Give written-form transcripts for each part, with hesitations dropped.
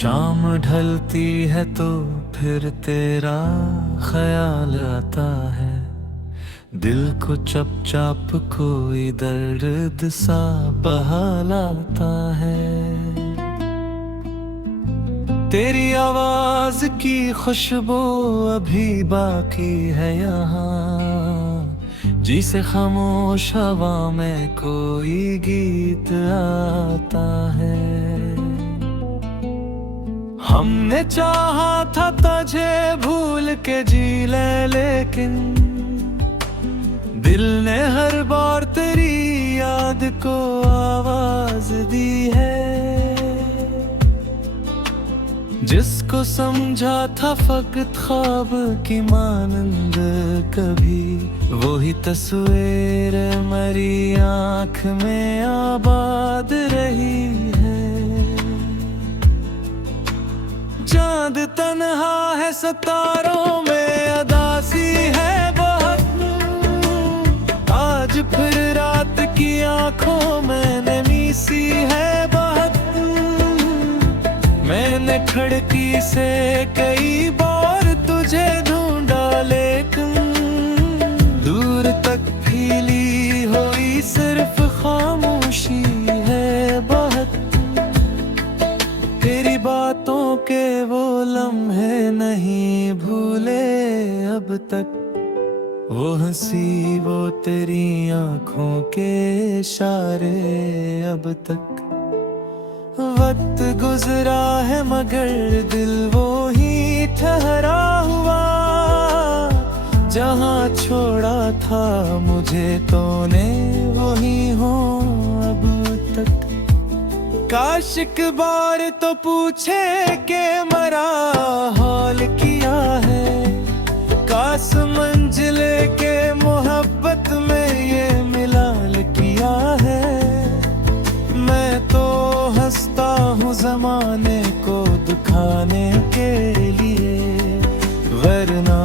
शाम ढलती है तो फिर तेरा ख्याल आता है। दिल को चपचाप कोई दर्द सा बहा लाता है। तेरी आवाज की खुशबू अभी बाकी है यहाँ, जिसे खामोश हवा में कोई गीत आता है। हमने चाहा था तुझे भूल के जी ले, लेकिन दिल ने हर बार तेरी याद को आवाज दी है। जिसको समझा था फकत ख्वाब की मानंद कभी, वही तस्वीर मेरी आँख में आबाद रही है। चांद तन्हा है सितारों में अदासी है बहुत, आज फिर रात की आंखों में नमी सी है बहुत। मैंने खिड़की से कई बार तुझे ढूंढा, लेकिन दूर तक फैली हुई सिर्फ खामोशी है बहुत। तेरी बातों के वो लम्हे नहीं भूले अब तक, वो हंसी वो तेरी आंखों के इशारे अब तक। वक्त गुजरा है मगर दिल वो ही ठहरा हुआ, जहाँ छोड़ा था मुझे तूने वही हो अब तक। काश एक बार तो पूछे के मरा हाल किया है, काश मंजिले के मोहब्बत में ये मिलाल किया है। मैं तो हंसता हूँ जमाने को दुखाने के लिए, वरना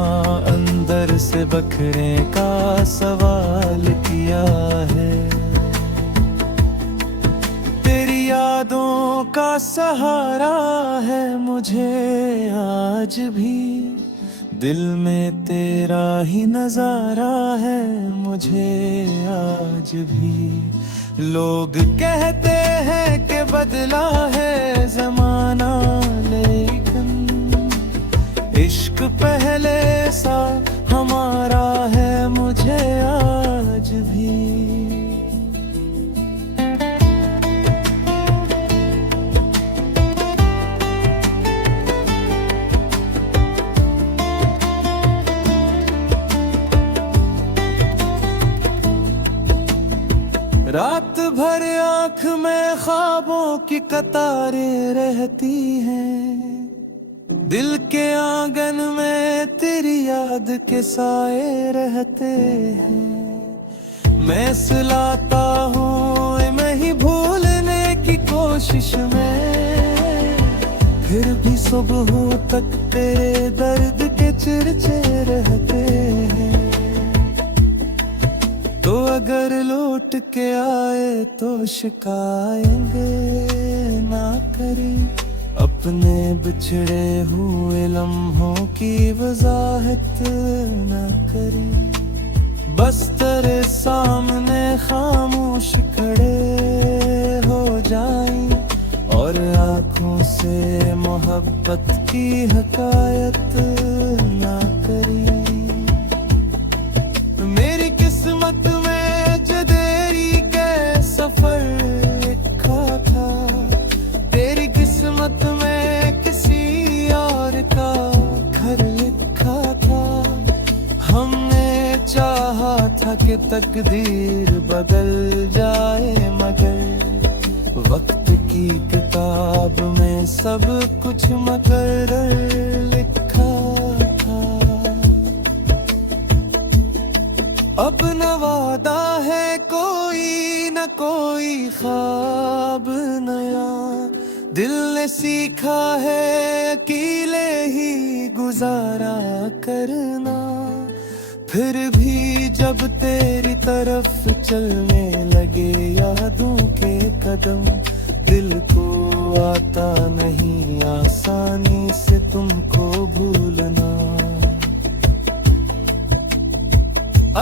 अंदर से बखरे का सवाल किया है। तेरी यादों का सहारा है मुझे आज भी, दिल में तेरा ही नजारा है मुझे आज भी। लोग कहते हैं कि बदला है जमाना, लेकिन इश्क पहले सा हमारा है मुझे आज भी। रात भर आँख में ख्वाबों की कतारें रहती हैं, दिल के आंगन में तेरी याद के साए रहते हैं। मैं सुलाता हूँ मैं ही भूलने की कोशिश में, फिर भी सुबह तक तेरे दर्द के चिरचे रहते हैं। तो अगर लौट के आए तो शिकायेंगे ना करी, अपने बिछड़े हुए लम्हों की वजाहत ना करी। बस तेरे सामने खामोश खड़े हो जाएं और आँखों से मोहब्बत की हकायत ना करी। मेरी किस्मत में जो देरी के सफर लिखा था, तेरी किस्मत में किसी और का घर लिखा था। हमने चाहा था कि तकदीर बदल जाए, मगर वक्त की किताब में सब कुछ मकर्रर लिखा था। अब न वादा है कोई न कोई ख्वाब नया, दिल ने सीखा है अकेले ही गुजारा करना। फिर भी जब तेरी तरफ चलने लगे यादों के कदम, दिल को आता नहीं आसानी से तुमको भूलना।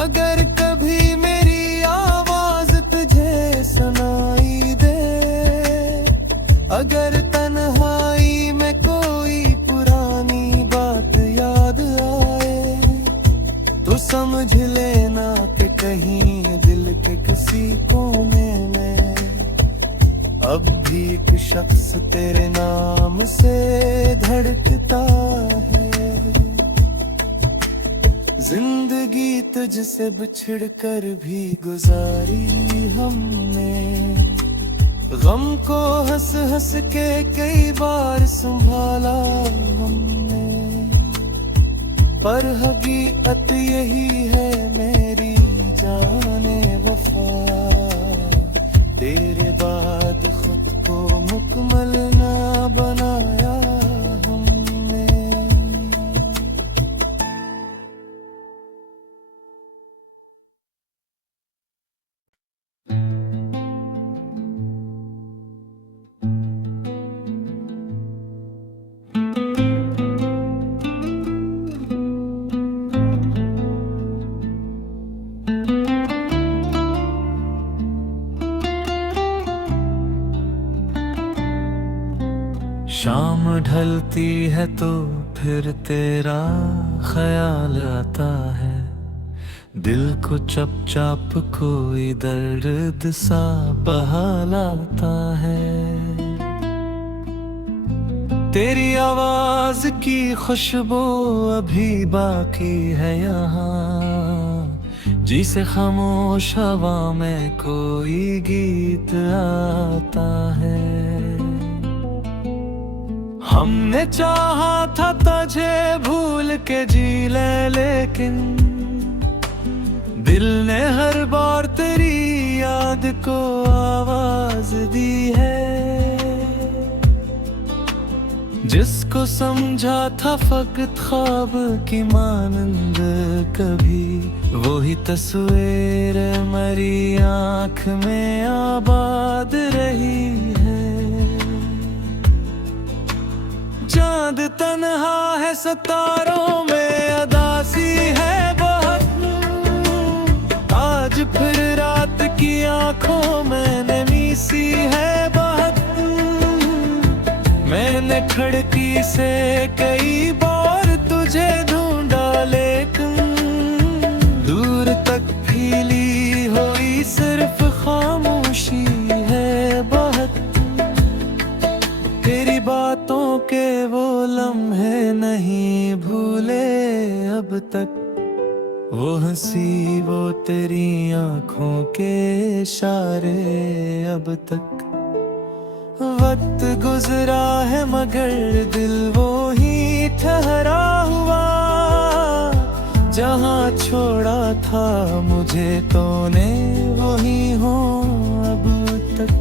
अगर कभी मेरी आवाज तुझे सुनाई दे, अगर तन्हाई में कोई पुरानी बात याद आए, तो समझ लेना कि कहीं दिल के किसी कोने में अब भी एक शख्स तेरे नाम से धड़कता है। जिंदगी तुझसे बिछड़ कर भी गुजारी हमने, गम को हंस हंस के कई बार संभाला हमने, पर हकीकत यही है मेरी जाने वफा, तेरे बाद खुद को मुकम्मल ना बनाया हमने। शाम ढलती है तो फिर तेरा ख्याल आता है, दिल को चपचाप कोई दर्द सा बहा लाता है। तेरी आवाज की खुशबू अभी बाकी है यहाँ, जिसे खामोश हवा में कोई गीत आता है। हमने चाहा था तुझे भूल के जी ले, लेकिन दिल ने हर बार तेरी याद को आवाज दी है। जिसको समझा था फकत ख्वाब की मानंद कभी, वही तस्वीर मेरी आँख में आबाद रही है। चांद तन्हा है सितारों में अदासी है बहुत, आज फिर रात की आंखों में नमी सी है बहुत। मैंने खिड़की से कई बार तुझे ढूंढा, लेकिन दूर तक फैली हुई सिर्फ खामोशी है बहुत। तेरी बातों के वो लम्हे नहीं भूले अब तक, वो हंसी वो तेरी आंखों के इशारे अब तक। वक्त गुजरा है मगर दिल वो ही ठहरा हुआ, जहाँ छोड़ा था मुझे तूने वही हो अब तक।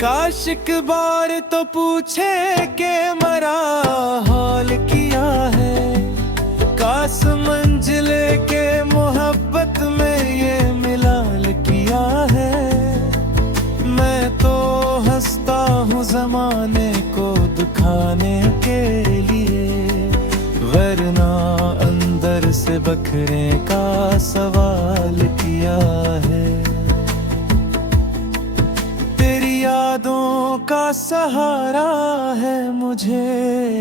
काश एक बार तो पूछे के मरा हाल किया है, काश मंजिले के मोहब्बत में ये मिलाल किया है। मैं तो हंसता हूँ जमाने को दुखाने के लिए, वरना अंदर से बखरे का सवाल किया है। तेरी यादों का सहारा है मुझे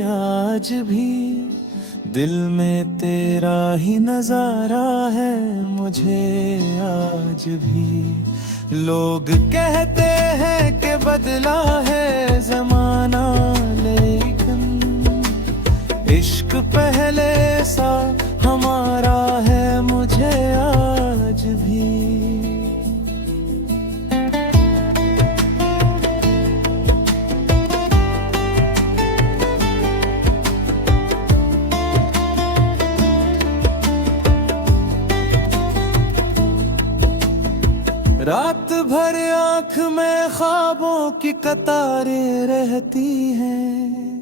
आज भी, दिल में तेरा ही नजारा है मुझे आज भी। लोग कहते हैं कि बदला है जमाना, लेकिन इश्क पहले सा हमारा है मुझे आज भी। रात भर आँख में ख्वाबों की कतारें रहती हैं,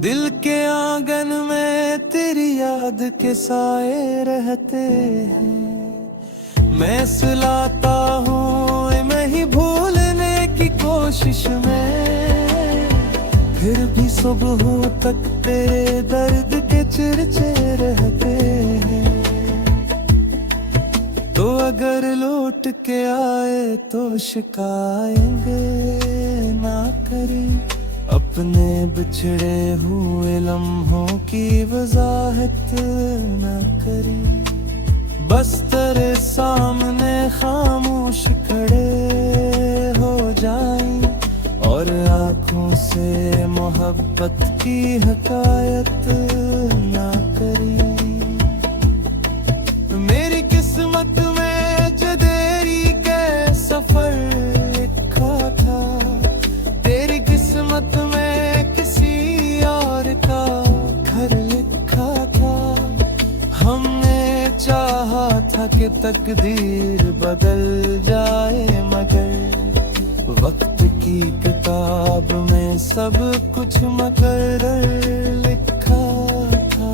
दिल के आंगन में तेरी याद के साए रहते हैं। मैं सुलाता हूँ मैं ही भूलने की कोशिश सुबह तक तेरे दर्द के चर्चे रहते हैं। तो अगर लौट के आए तो शिकायेंगे ना करी, अपने बिछड़े हुए लम्हों की वजाहत ना करी। बस तेरे सामने खामोश खड़े हो जाएं और आँखों से मोहब्बत की हकायत ना करी। मेरी किस्मत में जो देरी के सफर लिखा था, तेरी किस्मत में किसी और का घर लिखा था। हमने चाहा था कि तकदीर बदल जाए, मगर वक्त की किताब में सब कुछ मुकर्रर लिखा था।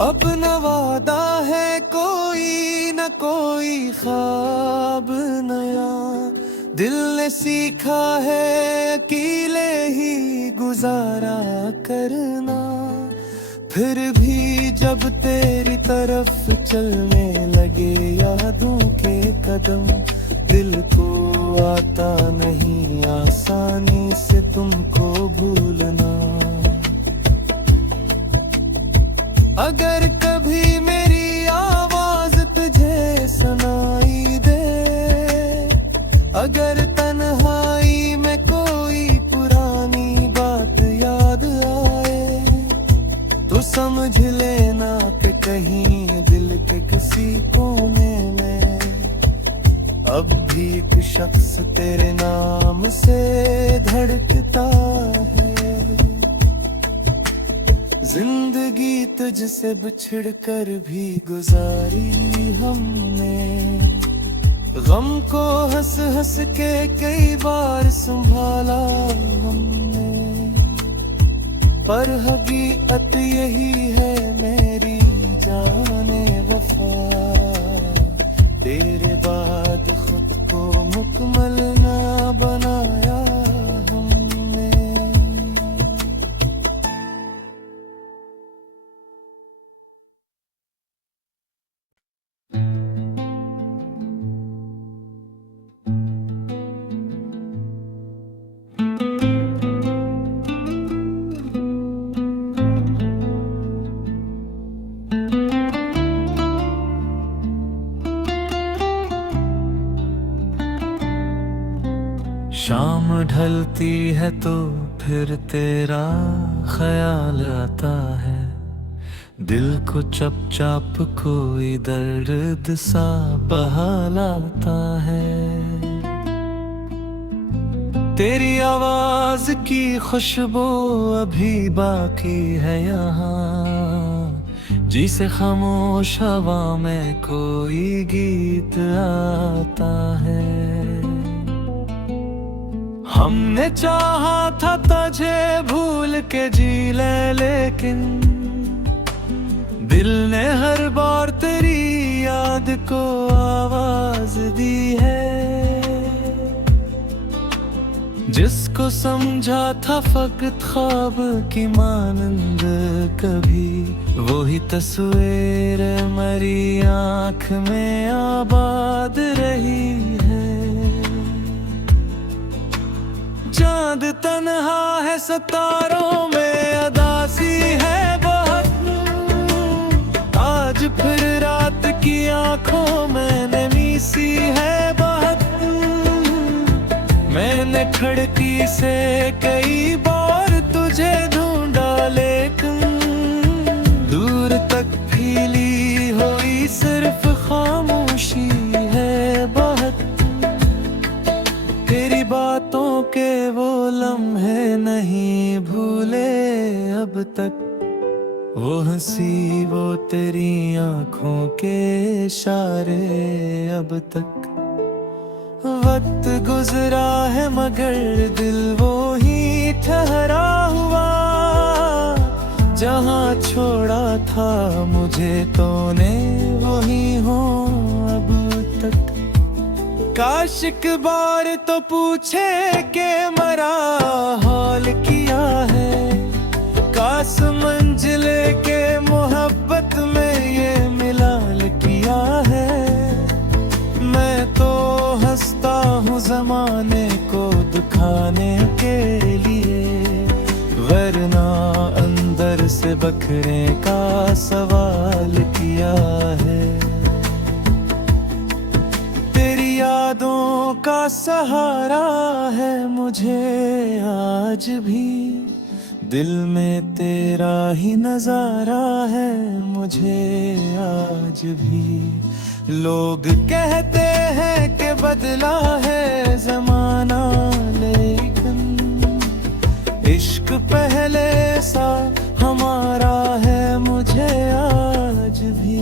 अब न वादा है कोई न कोई ख्वाब नया, दिल ने सीखा है अकेले ही गुजारा करना। फिर भी जब तेरी तरफ चलने लगे यादों के कदम, दिल को आता नहीं आसानी से तुमको भूलना। अगर कभी मेरी आवाज तुझे सुनाई दे, अगर तन्हाई में कोई पुरानी बात याद आए, तो समझ लेना कि कहीं दिल के किसी कोने में अब भी एक शख्स तेरे नाम से धड़कता है। जिंदगी तुझसे बिछड़ कर भी गुजारी हमने, गम को हंस हंस के कई बार संभाला हमने। पर हकीकत यही है मेरी जाने वफा, तेरे बाद खुद को मुकम्मल ना बनाया हमने। शाम ढलती है तो फिर तेरा ख्याल आता है, दिल को चपचाप कोई दर्द सा बहलाता है। तेरी आवाज की खुशबू अभी बाकी है यहाँ, जिसे खामोश हवा में कोई गीत आता है। हमने चाहा था तुझे भूल के जी ले, लेकिन दिल ने हर बार तेरी याद को आवाज दी है। जिसको समझा था फकत ख्वाब की मानंद कभी, वही तस्वीर मेरी आँख में आबाद रही है। चांद तन्हा है सितारों में अदासी है बहुत, आज फिर रात की आंखों में नमी सी है बहुत। मैंने खिड़की से कई बार तुझे ढूंढा, लेकिन दूर तक फैली हुई सिर्फ खामोशी है बहुत। तेरी बातों के वो लम्हे नहीं भूले अब तक, वो हंसी वो तेरी आंखों के इशारे अब तक। वक्त गुजरा है मगर दिल वो ही ठहरा हुआ, जहाँ छोड़ा था मुझे तूने वही हो अब तक। काश एक बार तो पूछे के मरा हाल किया है, काश मंजिले के मोहब्बत में ये मिलाल किया है। मैं तो हंसता हूँ जमाने को दुखाने के लिए, वरना अंदर से बखरे का सवाल किया है। तेरी यादों का सहारा है मुझे आज भी, दिल में तेरा ही नजारा है मुझे आज भी। लोग कहते हैं कि बदला है जमाना, लेकिन इश्क पहले सा हमारा है मुझे आज भी।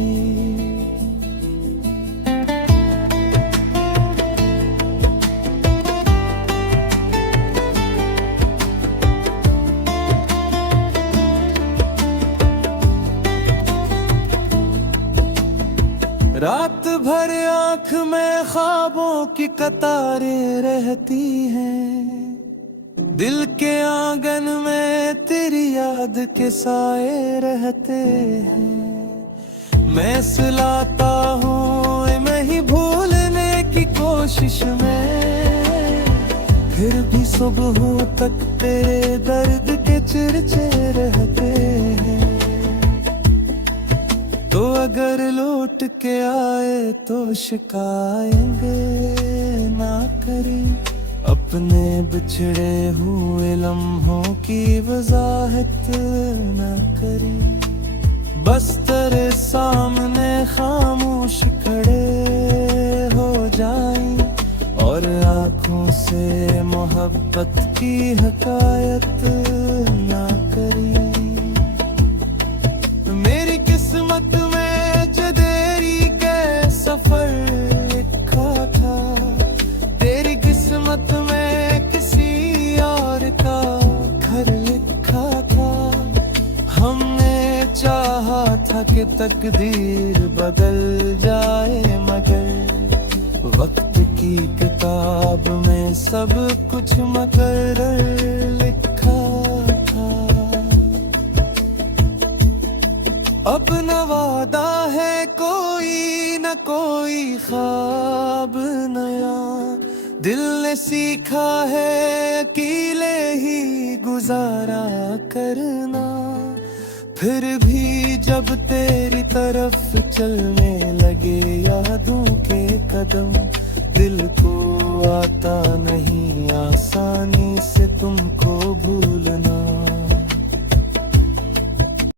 रात भर आँख में ख्वाबों की कतारें रहती हैं, दिल के आंगन में तेरी याद के साए रहते हैं। मैं सुलाता हूँ मैं ही भूलने की कोशिश में, फिर भी सुबह तक तेरे दर्द के चिरचे रहते हैं। तो अगर लौट के आए तो शिकायेंगे ना करी, अपने बिछड़े हुए लम्हों की वजाहत ना करी। बस तेरे सामने खामोश खड़े हो जाएं और आँखों से मोहब्बत की हकायत ना करी। मेरी किस्मत में जदेरी के सफर लिखा था, तेरी किस्मत में किसी और का घर लिखा था। हमने चाहा था कि तकदीर बदल जाए, मगर वक्त की किताब में सब कुछ मकर्रर लिखा था। अब न वादा है कोई न कोई ख्वाब नया, दिल ने सीखा है अकेले ही गुजारा करना। फिर भी जब तेरी तरफ चलने लगे यादों के कदम, दिल को आता नहीं आसानी से तुमको